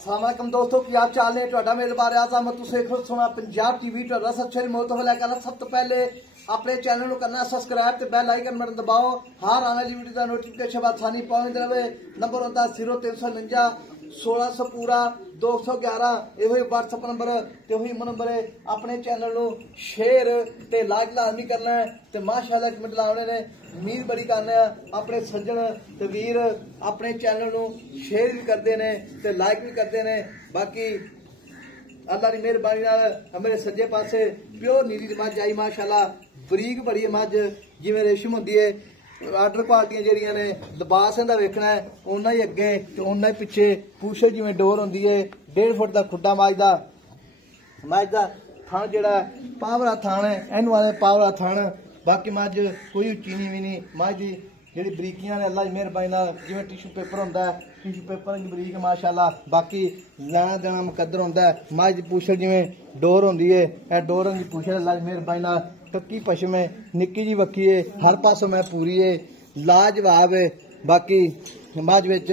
अस्सलाम वालेकुम दोस्तों, की हाल चाल ने? ਤੁਹਾਡਾ ਮੇਜ਼ਬਾਨ ਆਜ਼ਮ ਤੁਸੀਂ ਦੇਖ ਰਹੇ ਹੋ ਪੰਜਾਬ ਟੀਵੀ। ਤੁਹਾਡਾ ਸੱਚਾ ਰਿਮੋਟ ਤੋਂ ਲੈ ਕੇ ਸਭ ਤੋਂ ਪਹਿਲੇ ਆਪਣੇ ਚੈਨਲ ਨੂੰ ਕਰਨਾ ਸਬਸਕ੍ਰਾਈਬ ਤੇ ਬੈਲ ਆਈਕਨ ਬਟਨ ਦਬਾਓ। ਹਰ ਆਉਣ ਵਾਲੀ ਵੀਡੀਓ ਦਾ ਨੋਟੀਫਿਕੇਸ਼ਨ ਆਸਾਨੀ ਪਹੁੰਚਦੇ ਰਹੇ। ਨੰਬਰ ਹੁੰਦਾ 0349 1600 पूरा 211। ਇਹੋ ਹੀ WhatsApp ਨੰਬਰ ਤੇ ਉਹੀ ਨੰਬਰ ਹੈ। ਆਪਣੇ ਚੈਨਲ ਨੂੰ ਸ਼ੇਅਰ ਤੇ ਲਾਈਕ ਲਾਜ਼ਮੀ ਕਰਨਾ ਹੈ ਤੇ ਮਾਸ਼ਾਅੱਲਾ ਕਮੈਂਟ ਲਾਉਣੇ ਨੇ। ਉਮੀਦ ਬੜੀ ਕਰਨਾ ਆਪਣੇ ਸੱਜਣ ਤੇ ਵੀਰ ਆਪਣੇ ਚੈਨਲ ਨੂੰ ਸ਼ੇਅਰ ਵੀ ਕਰਦੇ ਨੇ ਤੇ ਲਾਈਕ ਵੀ ਕਰਦੇ ਨੇ। ਬਾਕੀ ਅੱਲਾ ਦੀ ਮਿਹਰਬਾਨੀ ਨਾਲ ਮੇਰੇ ਸੱਜੇ ਪਾਸੇ ਪਿਓਰ ਨੀਲੀ ਦੀ ਮੱਝ ਆਈ ਮਾਸ਼ਾਅੱਲਾ। ਬਰੀਕ ਬੜੀ ਮੱਝ ਜਿਵੇਂ ਰੇਸ਼ਮ ਹੁੰਦੀ ਹੈ। ਆਰਡਰ ਕੁਆਲਟੀਆਂ ਜਿਹੜੀਆਂ ਨੇ ਲਿਬਾਸ ਇਹਦਾ ਵੇਖਣਾ ਹੈ ਉਹਨਾਂ ਹੀ ਅੱਗੇ ਤੇ ਉਹਨਾਂ ਹੀ ਪਿੱਛੇ। ਪੂਛੇ ਜਿਵੇਂ ਡੋਰ ਹੁੰਦੀ ਹੈ 1.5 ਫੁੱਟ ਦਾ ਖੁੱਡਾ ਮੱਝ ਦਾ ਥਣ ਜਿਹੜਾ ਪਾਵਰਾ ਥਣ ਹੈ ਇਹਨੂੰ ਆਲੇ ਪਾਵਰਾ ਥਣ। ਬਾਕੀ ਮੱਝ ਕੋਈ ਉੱਚੀ ਵੀ ਨਹੀਂ। ਮੱਝ ਦੀ ਜਿਹੜੀ ਬਰੀਕੀਆਂ ਨੇ ਅੱਲਾ ਦੀ ਮਿਹਰਬਾਨੀ ਨਾਲ ਜਿਵੇਂ ਟਿਸ਼ੂ ਪੇਪਰ ਹੁੰਦਾ ਹੈ ਟਿਸ਼ੂ ਪੇਪਰ ਦੀ ਬਰੀਕ ਮਾਸ਼ਾਅੱਲਾ। ਬਾਕੀ ਲੈਣਾ ਦੇਣਾ ਮੁਕੱਦਰ ਹੁੰਦਾ ਹੈ। ਮੱਝ ਦੀ ਪੂਛਲ ਜਿਵੇਂ ਡੋਰ ਹੁੰਦੀ ਹੈ ਇਹ ਡੋਰ ਦੀ ਪੂਛਲ ਅੱਲਾ ਦੀ ਮਿਹਰਬਾਨੀ ਨਾਲ ਕੱਕੀ ਪਸ਼ਮ है निक्की जी वक्की है हर पासों मैं पूरी है लाजवाब है। बाकी मझ विच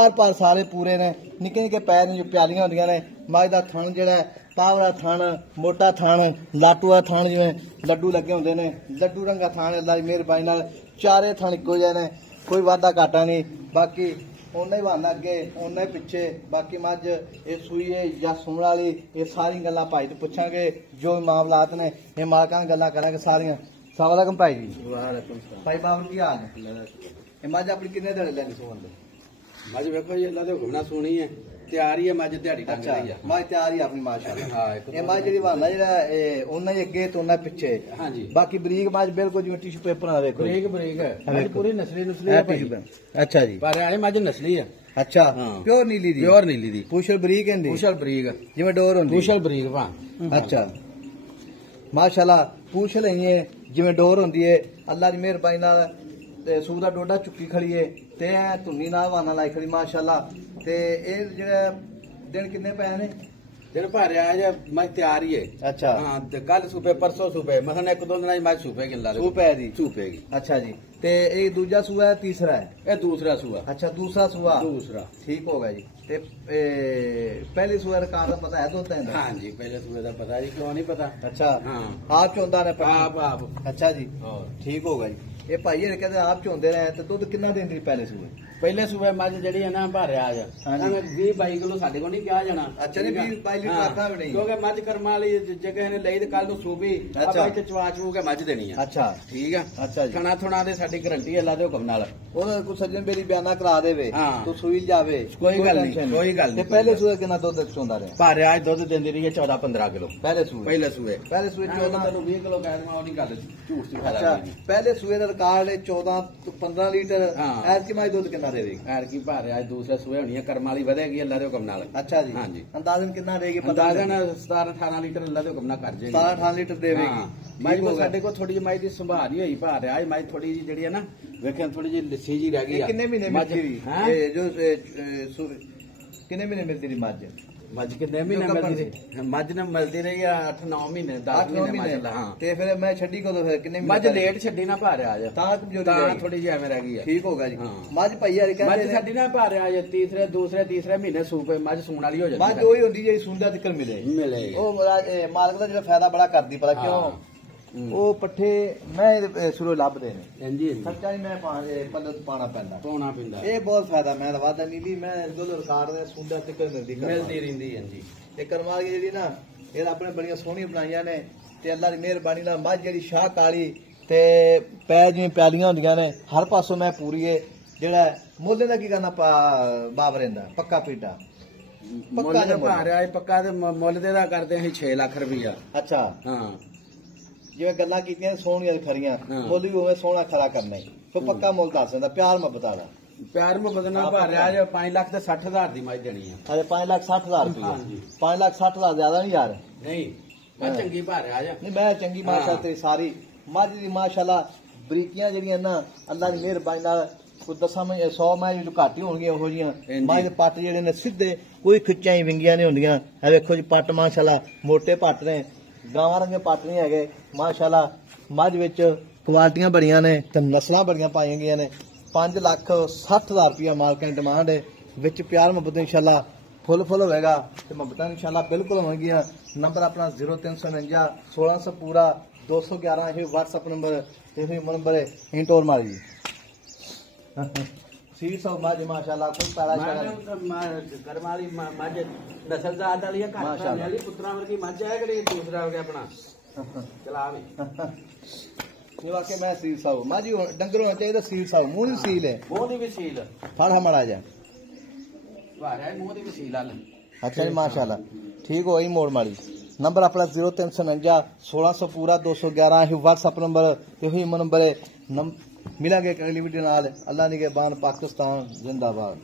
आर पार सारे पूरे ने निक्के निक्के पैर ने जो प्यालियां होंदियां ने। मझ दा थण जिहड़ा पावरा थण मोटा थण लाटूआ थण जिवें लड्डू लगे होंदे ने लड्डू रंगा थण अल्लाह दी मेहरबानी नाल चारे थण इक्को जिहे ने कोई वाधा घाटा नहीं। बाकी उन्ना ही बहाना अगे उन्ना ही पिछे। बाकी मझ ये सूई है या सूण वाली ये सारी गल्लां भाई तो पूछांगे जो मामलात ने ये मालकां गल्लां करांगे सारियां। अस्सलाम वालेकुम भाई जी। वालेकुम सलाम भाई बाबर की हाल है? ये मझ अपनी किन्ने दिहाड़े लैनी सूण दे? मझ वेखो जी अल्लाह दे हुक्म नाल सूणी है तैयार ही है मझ दिहाड़ी टंग रही है। मझ तैयार ही अपनी माशाअल्लाह। हां ये मझ जेडी बहाना जेड़ा उन्ना ही अगे तो उन्ना पिछे। हां जी बाकी बरीक मझ बिल्कुल जिवें टिशू पेपर ना देखो बरीक है मझ पूरी नस्ली है। अच्छा जी पर वाली मझ नस्ली है। अच्छा प्योर नीली दी पूछल बरीक है पूछल बरीक जिवें डोर होंदी पूछल बरीक पा। अच्छा माशाअल्लाह पूछल है जिवें डोर होंदी है अल्लाह दी मेहरबानी नाल सूह दा डोडा चुक्की खड़ी है ते धुन्नी नाल बहाना लाई खड़ी माशाअल्लाह। ते ए जेड़ा दिन किन्ने पै ने? दिन भर आया मझ तैयार ही है। अच्छा हां ते कल सूपे परसों सूपे मसन एक दो दिन मझ सूपे गिल्ला सूपेगी। अच्छा जी ते ये दूजा सूआ है तीसरा है? ये दूसरा सूआ। अच्छा दूसरा सूआ दूसरा ठीक हो गया जी। ते पहले सूए रिकॉर्ड का पता है दोता है? हां जी पहले सूए का पता जी क्यों नहीं पता। अच्छा हां आप चौंदा ने आप अच्छा जी ठीक हो गया जी। ये भाई ये कहते आप चौंदे रहे तो दुध कितना देंदी पहले सूए? पहले सूबे मझ जी है ना भर आज 20-22 किलो साढ़े को नहीं कहा जाना। अच्छा नहीं 20-22 लीटर आखा भी नहीं क्योंकि मझ कर्म वाली जगह ने लई कल नूं सूबी अच्छा चवा चू के मझ देनी है। अच्छा ठीक है। अच्छा जी खाना थुना दे साडी गारंटी अल्लाह दे हुक्म नाल ओदा कोई सज्जन मेरी बयाना करा देवे तो सूई जावे कोई गल नहीं। ते पहले सूए कितना दुध चोंदा रहा? भर आज दुध देंदी रही है 14-15 किलो पहले सूए 14 20 किलो कह दूंगा ओदी गल झूठ सी। अच्छा पहले सूए दा रिकॉर्ड है 14-15 लीटर। ऐस की मझ दुध कितना देगी? ऐर की भार आज दूसरे सूए होनी है कर्म वाली वधेगी अल्लाह दे हुक्म नाल। अच्छा जी हां जी अंदाजन कितना देगी? अंदाजन 17-18 लीटर अल्लाह दे हुक्म नाल कर जाएगी। 17-18 लीटर देवेगी। मझ को साडे को थोड़ी जी मझ दी संभाल नहीं होई भार आज मझ थोड़ी जी जेडी है ना वेखे थोड़ी जी लिस्सी जी रह गई है। कितने महीने मिलती रही जो कितने महीने मिलती रही मझ? मझ कितने महीने मिलती रही? मझ ने मिलती रही 8-9 महीने 10 महीने। हां ते फिर मैं छड्डी कदों फिर कितने मझ लेट छड्डी ना भार आज तां थोड़ी जी एवें रह गई है। ठीक होगा जी। मझ भाई यार कहंदे मझ छड्डी ना भार आज तीसरे महीने सूप मझ सूण वाली हो जाती मझ ओही हुंदी जे सूंदा तक मिले ओ मालक दा जेड़ा फायदा बड़ा करदी पता क्यों वो पट्ठे मैं सुरो लभदे ने जी खर्चा ही मैं पल्ले पाना पैंदा ये बहुत फायदा। मैं वादा नीली मैं दुध रिकॉर्ड दे सूंदा तक मिलदी रहिंदी है जी। ते कर्म वाली जेडी ना ये अपने बड़ियां सोहणियां बनाईयां ने ते अल्लाह दी मेहरबानी नाल मझ जेडी शाह काली ते पैर जिवें प्यालियां होंदियां ने हर पासों मैं पूरी है। जेड़ा मोले दा की करना बाबर इंदा पक्का पीटा पक्का ते मुल दे दा करदे हैं 6 लाख रुपया। अच्छा हां जिवें गल्लां कीतियां सोहणियां खरियां मुल भी उवें सोहना खरा करना तो पक्का मुल दस दिंदा प्यार मुहब्बत वाला। प्यार मुहब्बत नाल भर आज 5,60,000 दी मझ देनी है। अरे 5,60,000 रुपया 5,60,000 ज्यादा नहीं यार? नहीं मैं चंगी भर आज नहीं मैं चंगी माशाअल्लाह तेरी सारी मझ दी माशाअल्लाह बरीकियां जेहड़ियां ना अल्लाह दी मेहरबानी नाल कोई 100 मैं जो घट ही होणगियां ओहो जिहियां मझ दे पट्ट जेहड़े ने सिद्धे कोई खिच्चां ही विंगियां नहीं होंदियां। ए वेखो जी पट्ट माशाअल्लाह मोटे पट्ट ने गावां रंगे पट्ट नहीं हैगे माशाअल्लाह। मझ विच क्वालिटियां बड़ियां ने ते नस्लां बड़ियां पाईयां गईयां ने। 5,60,000 रुपया मालकां दी डिमांड है विच प्यार मुहब्बत इंशाअल्लाह फुल फुल होएगा तो मुहब्बतां इंशाल्लाह बिल्कुल होंगियां। नंबर अपना 0349 1600 पूरा 211 ये व्हाट्सएप नंबर ये नंबर है इंटोर मारी सीट सब माजी माशाल्लाह कोई पैड़ा घर वाली मज नस्लदार वाली वाली पुत्रा वर्गी मज है कि दूसरा हो गया अपना चला ये वाकई मैं सील साहब माजी डंगर होना चाहिए सील साहब मुंह दी सील है मुंह दी भी सील फड़ हमारा जा वाह मुंह दी भी सील आल अच्छा जी माशाल्लाह ठीक हो मोड़ मारी। नंबर अपना 0349 1600 पूरा 211 ही व्हाट्सएप नंबर यही नंबर है। मिलांगे अगली वीडियो नाल। अल्लाह निगहबान पाकिस्तान जिंदाबाद।